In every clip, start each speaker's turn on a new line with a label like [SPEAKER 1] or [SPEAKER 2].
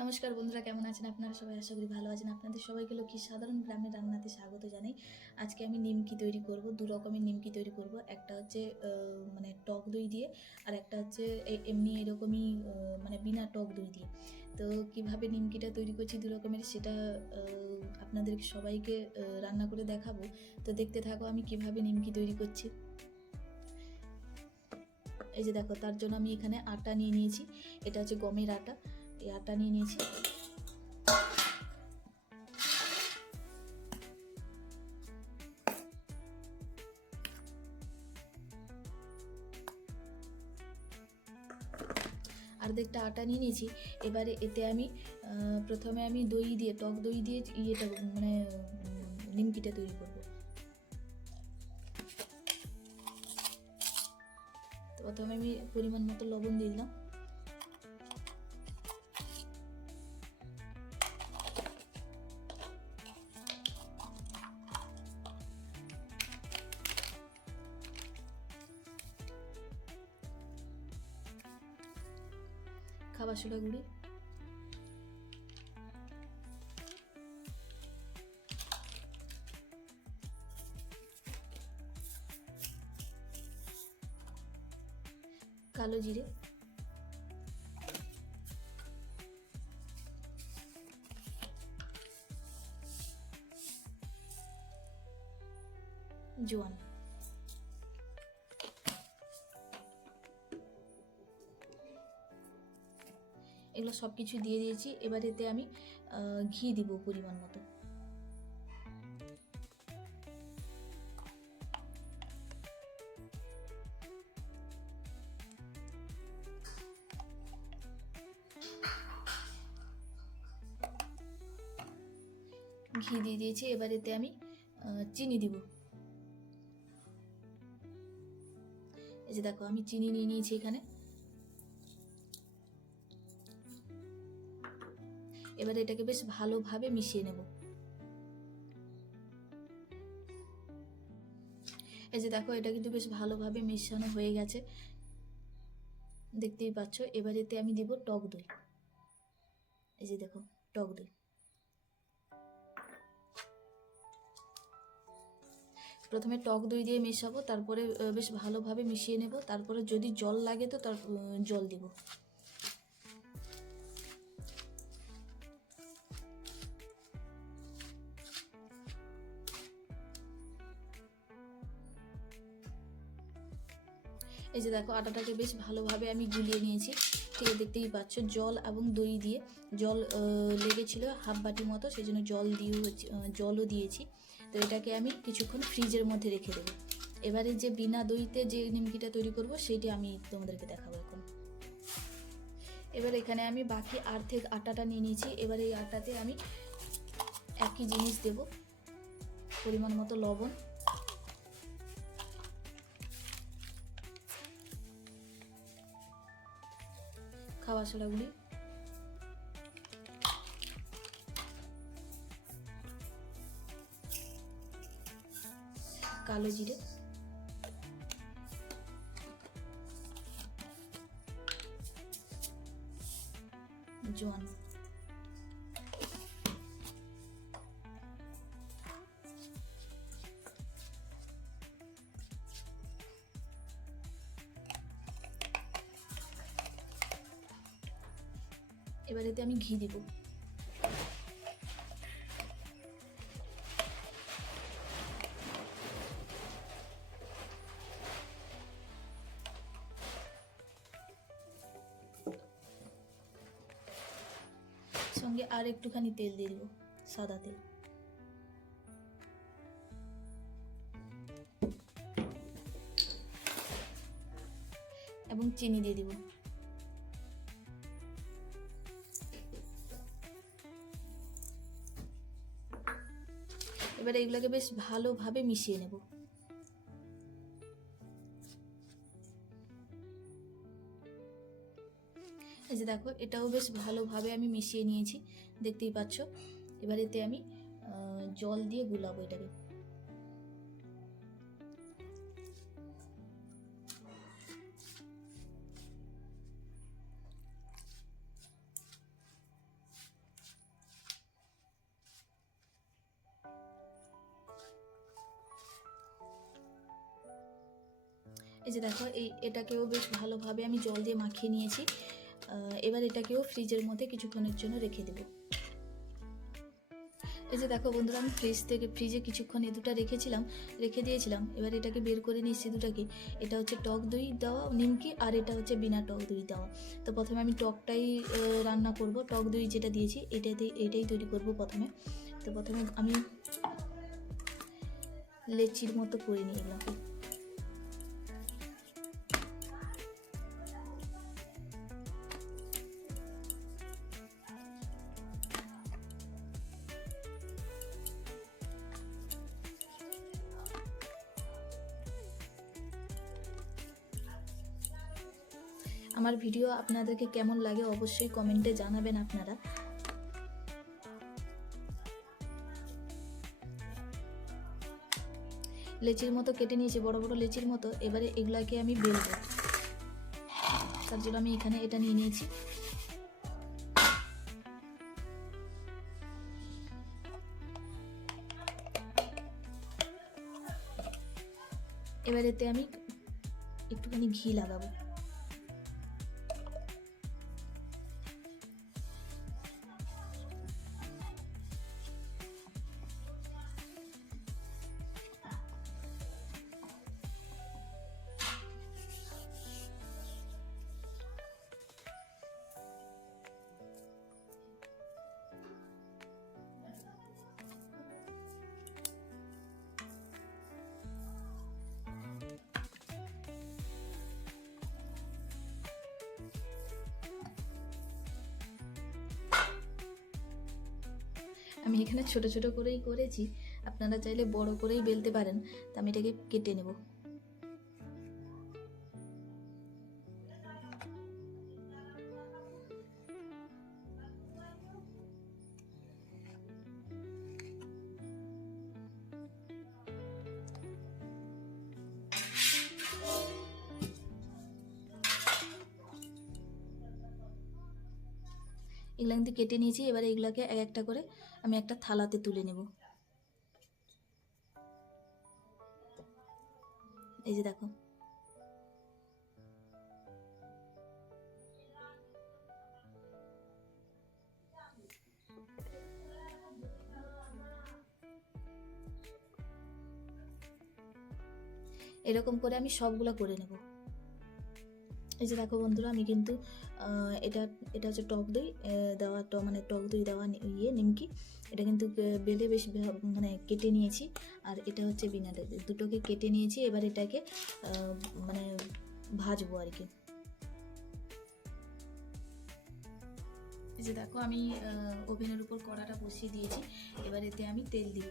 [SPEAKER 1] নমস্কার বন্ধুরা, কেমন আছেন আপনারা? সবাই আশা করি ভালো আছেন। আপনাদের সবাইকে লক্ষ্মী সাধারণ গ্রামের রান্নাতে স্বাগত জানাই। আজকে আমি নিমকি তৈরি করব, দু রকমের নিমকি তৈরি করব। একটা হচ্ছে মানে টক দই দিয়ে, আর একটা হচ্ছে এমনি এরকমই মানে বিনা টক দই দিয়ে। তো কীভাবে নিমকিটা তৈরি করছি দু রকমের, সেটা আপনাদের সবাইকে রান্না করে দেখাবো। তো দেখতে থাকো আমি কীভাবে নিমকি তৈরি করছি। এই যে দেখো, তার জন্য আমি এখানে আটা নিয়ে নিয়েছি। এটা হচ্ছে গমের আটা। এই আটা নিয়ে নিয়েছি। আর দেখটা আটা নিয়ে নিয়েছি। এবারে এতে আমি প্রথমে আমি দই দিয়ে, টক দই দিয়ে ইয়েটা মানে নিমকিটা তৈরি করব। প্রথমে আমি পরিমাণ মতো লবণ দিয়ে দিলাম। সোডা গুঁড়ি। কালো জিরে। জোয়ান। এগুলো সব কিছু দিয়ে দিয়েছি। এবার এতে আমি ঘি দিব পরিমাণ মতো। ঘি দিয়ে দিয়েছি। এবার এতে আমি চিনি দিব। এই যে দেখো, আমি চিনি নিয়ে নিয়েছি এখানে। এবার এটাকে বেশ ভালোভাবে মিশিয়ে নেব। এই যে দেখো, এটা কিন্তু বেশ ভালোভাবে মেশানো হয়ে গেছে। দেখতেই পাচ্ছ, এবার এতে আমি দিব টক দই। এই যে দেখো, টক দই। প্রথমে টক দই দিয়ে মেশাবো, তারপরে বেশ ভালোভাবে মিশিয়ে নেব। তারপরে যদি জল লাগে তো তার জল দিব। এই যে দেখো আটাটাকে বেশ ভালোভাবে আমি গুলিয়ে নিয়েছি। ঠিক দেখতেই পাচ্ছ জল এবং দই দিয়ে। জল লেগেছিল হাফ বাটি মতো সেই জন্য জল দিয়ে জলও দিয়েছি। তো এটাকে আমি কিছুক্ষণ ফ্রিজের মধ্যে রেখে দেবো। এবারে যে বিনা দইতে যে নিমকিটা তৈরি করব সেইটি আমি তোমাদেরকে দেখাবো এখন। এবার এখানে আমি বাকি আর্ধেক আটাটা নিয়ে নিয়েছি। এবার এই আটাতে আমি একই জিনিস দেব, পরিমাণ মতো লবণ। খাওয়া মশলাগুলি কালো জিরে। এবার এতে আমি ঘি দিব। সঙ্গে আর একটুখানি তেল দিয়ে দিব, সাদা তেল। এবং চিনি দিয়ে দিব। এবার এগুলোকে বেশ ভালোভাবে মিশিয়ে নেব। এই যে দেখো, এটাও বেশ ভালোভাবে আমি মিশিয়ে নিয়েছি। দেখতেই পাচ্ছ? এবার এতে আমি জল দিয়ে গুলাবো এটাকে। এই যে দেখো, এই এটাকেও বেশ ভালোভাবে আমি জল দিয়ে মাখিয়ে নিয়েছি। এবার এটাকেও ফ্রিজের মধ্যে কিছুক্ষণের জন্য রেখে দেবো। এই যে দেখো বন্ধুরা, আমি ফ্রিজ থেকে ফ্রিজে কিছুক্ষণ এ দুটা রেখেছিলাম, রেখে দিয়েছিলাম। এবার এটাকে বের করে নিয়েছি দুটাকে। এটা হচ্ছে টক দই দেওয়া নিমকি, আর এটা হচ্ছে বিনা টক দই দেওয়া। তো প্রথমে আমি টকটাই রান্না করব। টক দই যেটা দিয়েছি, এটাতে, এটাই তৈরি করব প্রথমে। তো প্রথমে আমি লেচির মতো করে নিয়ে এগুলোকে আমার ভিডিও আপনাদেরকে কেমন লাগে অবশ্যই কমেন্টে জানাবেন আপনারা। লেচির মতো কেটে নিয়েছি, বড় বড় লেচির মতো। এবারে এগুলাকে আমি বেলবো। তার জন্য আমি এখানে এটা নিয়ে নিয়েছি। এবার এতে আমি একটুখানি ঘি লাগাবো। আমি এখানে ছোট ছোট করেই করেছি। আপনারা চাইলে বড় করেই বেলতে পারেন। তো আমি এটাকে কেটে নেব। এগুলো কিন্তু কেটে নিয়েছি। এবারে এগুলোকে এক একটা করে আমি একটা থালাতে তুলে নেব। এই যে দেখো। এরকম করে আমি সবগুলো করে নেব। এই যে দেখো বন্ধুরা, আমি কিন্তু এটা এটা হচ্ছে টক দই দেওয়া ট- মানে টক দই দেওয়া ইয়ে নিমকি। এটা কিন্তু বেলে বেশ মানে কেটে নিয়েছি। আর এটা হচ্ছে বিনা দই। দুটোকে কেটে নিয়েছি, এবার এটাকে মানে ভাজবো আর কি। যে দেখো, আমি ওভেনের উপর কড়াটা বসিয়ে দিয়েছি। এবার এতে আমি তেল দিব।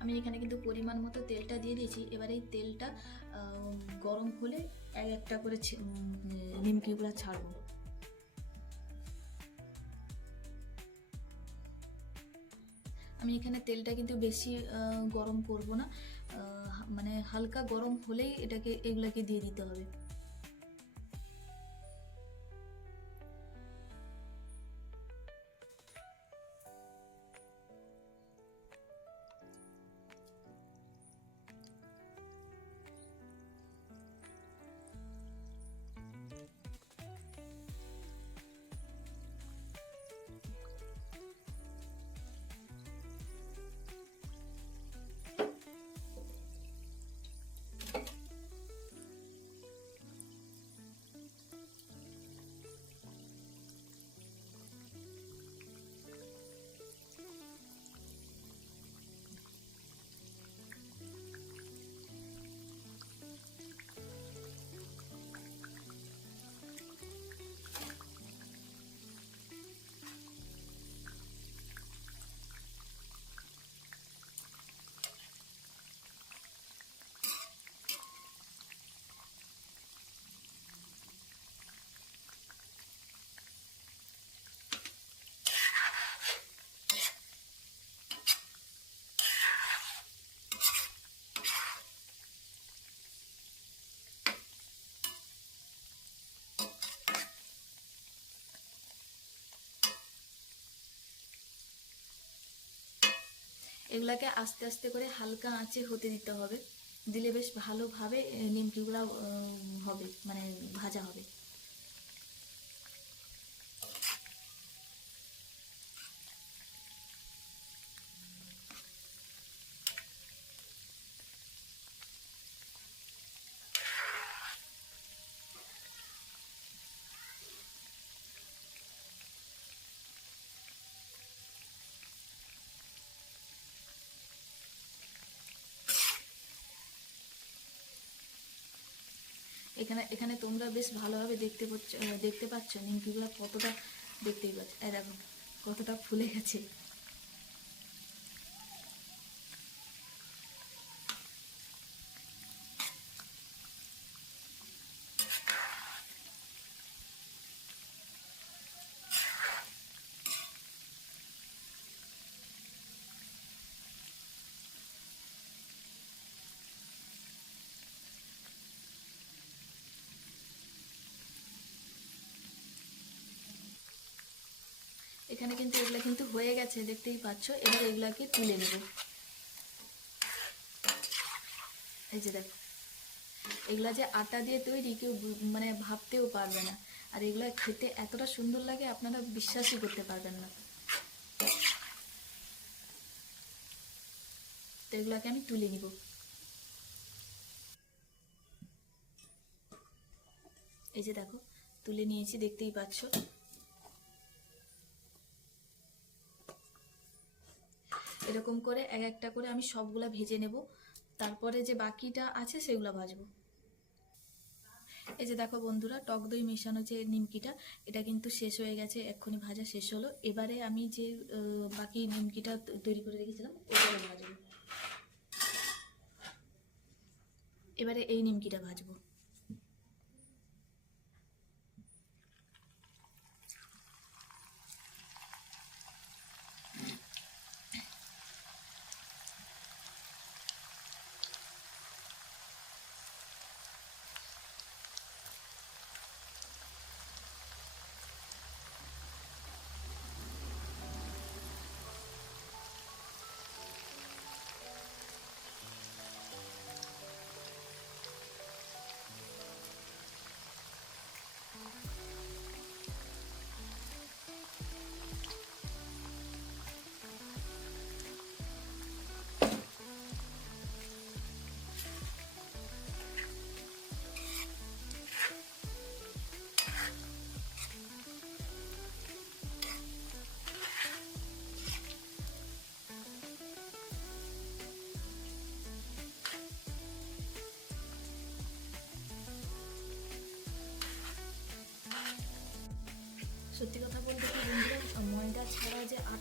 [SPEAKER 1] আমি এখানে কিন্তু পরিমাণ মতো তেলটা দিয়ে দিয়েছি। এবার এই তেলটা গরম হলে এক একটা করে নিমকিগুলো ছাড়বো। আমি এখানে তেলটা কিন্তু বেশি গরম করব না। মানে হালকা গরম হলেই এটাকে, এগুলাকে দিয়ে দিতে হবে। এগুলাকে আস্তে আস্তে করে হালকা আঁচে হতে দিতে হবে। দিলে বেশ ভালোভাবে নিমকিগুলা হবে মানে ভাজা হবে। এখানে এখানে তোমরা বেশ ভালোভাবে দেখতে পাচ্ছ দেখতে পাচ্ছ, নিমকিগুলো কতটা দেখতেই পাচ্ছ। এই দেখো, কতটা ফুলে গেছে। এখানে কিন্তু এগুলো কিন্তু হয়ে গেছে, দেখতেই পাচ্ছ। এবার এগুলাকে তুলে নেব। এই যে দেখো, এগুলা যে আটা দিয়ে তৈরি কেউ মানে ভাবতেও পারবে না। আর এগুলা খেতে এতটা সুন্দর লাগে, আপনারা বিশ্বাসই করতে পারবেন না। তো এগুলাকে আমি তুলে নিব। এই যে দেখো, তুলে নিয়েছি, দেখতেই পাচ্ছ। এরকম করে এক একটা করে আমি সবগুলা ভেজে নেব। তারপরে যে বাকিটা আছে সেগুলো ভাজবো। এই যে দেখো বন্ধুরা, টক দই মেশানো যে নিমকিটা, এটা কিন্তু শেষ হয়ে গেছে, এক্ষুনি ভাজা শেষ হলো। এবারে আমি যে বাকি নিমকিটা তৈরি করে রেখেছিলাম ওটা ভাজবো। এবারে এই নিমকিটা ভাজবো।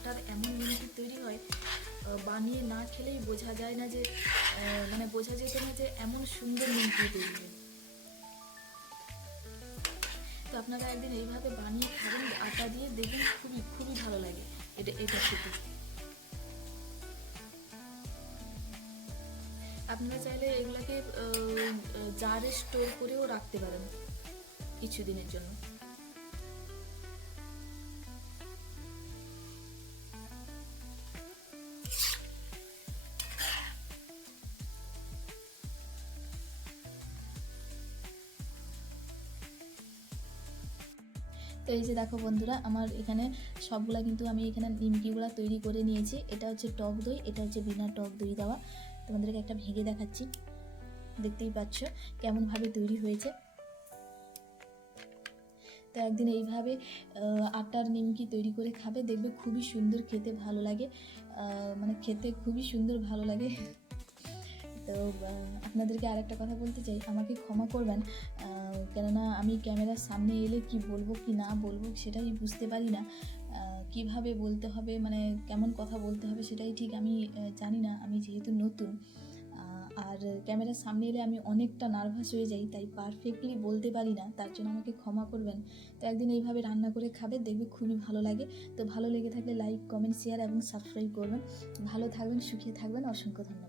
[SPEAKER 1] আটার এমন নিমকি তৈরি হয় বানিয়ে না খেলেই বোঝা যায় না যে মানে বোঝা যেত না যে এমন সুন্দর নিমকি তৈরি হয়। তো আপনারা একদিন এইভাবে বানিয়ে খাবেন, আটা দিয়ে দেখবেন খুবই খুবই ভালো লাগে এটা এটা খেতে। আপনারা চাইলে এগুলাকে জারে স্টোর করেও রাখতে পারেন কিছুদিনের জন্য। তো এই যে দেখো বন্ধুরা, আমার এখানে সবগুলা কিন্তু আমি এখানে নিমকিগুলা তৈরি করে নিয়েছি। এটা হচ্ছে টক দই, এটা হচ্ছে বিনা টক দই দেওয়া। তোমাদেরকে একটা ভেঙে দেখাচ্ছি। দেখতেই পাচ্ছ কেমনভাবে তৈরি হয়েছে। তো একদিন এইভাবে আটার নিমকি তৈরি করে খাবে, দেখবে খুবই সুন্দর খেতে ভালো লাগে। মানে খেতে খুবই সুন্দর ভালো লাগে। তো আপনাদেরকে আরেকটা কথা বলতে চাই, আমাকে ক্ষমা করবেন। কেননা আমি ক্যামেরার সামনে এলে কি বলব, কি না বলব সেটাই বুঝতে পারি না। কীভাবে বলতে হবে মানে কেমন কথা বলতে হবে সেটাই ঠিক আমি জানি না, আমি যেহেতু নতুন। আর ক্যামেরার সামনে এলে আমি অনেকটা নার্ভাস হয়ে যাই, তাই পারফেক্টলি বলতে পারি না, তার জন্য আমাকে ক্ষমা করবেন। তো একদিন এইভাবে রান্না করে খাবে, দেখবে খুবই ভালো লাগে। তো ভালো লেগে থাকলে লাইক কমেন্ট শেয়ার এবং সাবস্ক্রাইব করবেন। ভালো থাকবেন, সুখে থাকবেন, অসংখ্য ধন্যবাদ।